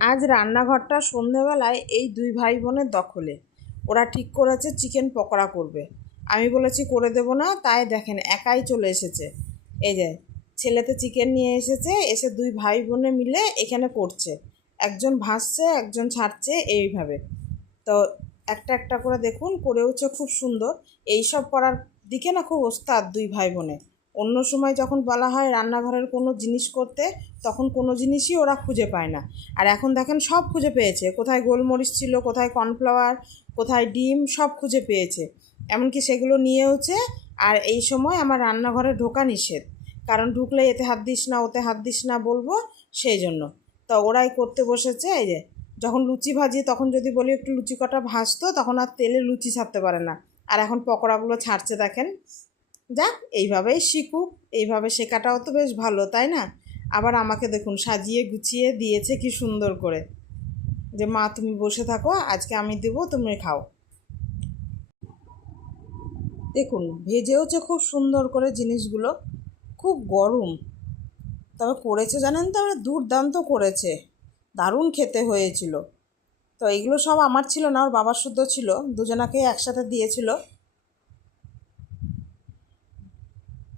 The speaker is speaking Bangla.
আজ রান্নাঘরটা সন্ধেবেলায় এই দুই ভাই বোনের দখলে। ওরা ঠিক করেছে চিকেন পকোড়া করবে। আমি বলেছি করে দেবো না, তাই দেখেন একাই চলে এসেছে। এই যে ছেলেতে চিকেন নিয়ে এসেছে, এসে দুই ভাই বোনে মিলে এখানে করছে। একজন ভাজছে, একজন ছাড়ছে, এইভাবে। তো একটা একটা করে দেখুন করেওছে খুব সুন্দর। এই সব করার দিকে না খুব ওস্তাদ দুই ভাই বোনে। অন্য সময় যখন বলা হয় রান্নাঘরের কোনো জিনিস করতে, তখন কোনো জিনিসই ওরা খুঁজে পায় না। আর এখন দেখেন সব খুঁজে পেয়েছে, কোথায় গোলমরিচ ছিল, কোথায় কর্নফ্লাওয়ার, কোথায় ডিম, সব খুঁজে পেয়েছে। এমনকি সেগুলো নিয়েওছে। আর এই সময় আমার রান্নাঘরে ঢোকা নিষেধ, কারণ ঢুকলে এতে হাত দিস না, ওতে হাত দিস না বলবো, সেই জন্য। তো ওরাই করতে বসেছে। এই যে যখন লুচি ভাজি, তখন যদি বলি একটু লুচি কটা ভাজতো, তখন আর তেলে লুচি ছাড়তে পারে না। আর এখন পকোড়াগুলো ছাড়ছে দেখেন। যাক, এইভাবেই শিখুক, এইভাবে শেখাটাও তো বেশ ভালো, তাই না? আবার আমাকে দেখুন সাজিয়ে গুছিয়ে দিয়েছে কি সুন্দর করে, যে মা তুমি বসে থাকো, আজকে আমি দেবো, তুমি খাও। দেখুন ভেজেওছে খুব সুন্দর করে জিনিসগুলো। খুব গরম, তবে করেছে জানেন তো, দুর্দান্ত করেছে। দারুণ খেতে হয়েছিল। তো এগুলো সব আমার ছিল না, ওর বাবার শুদ্ধ ছিল, দুজনাকেই একসাথে দিয়েছিল।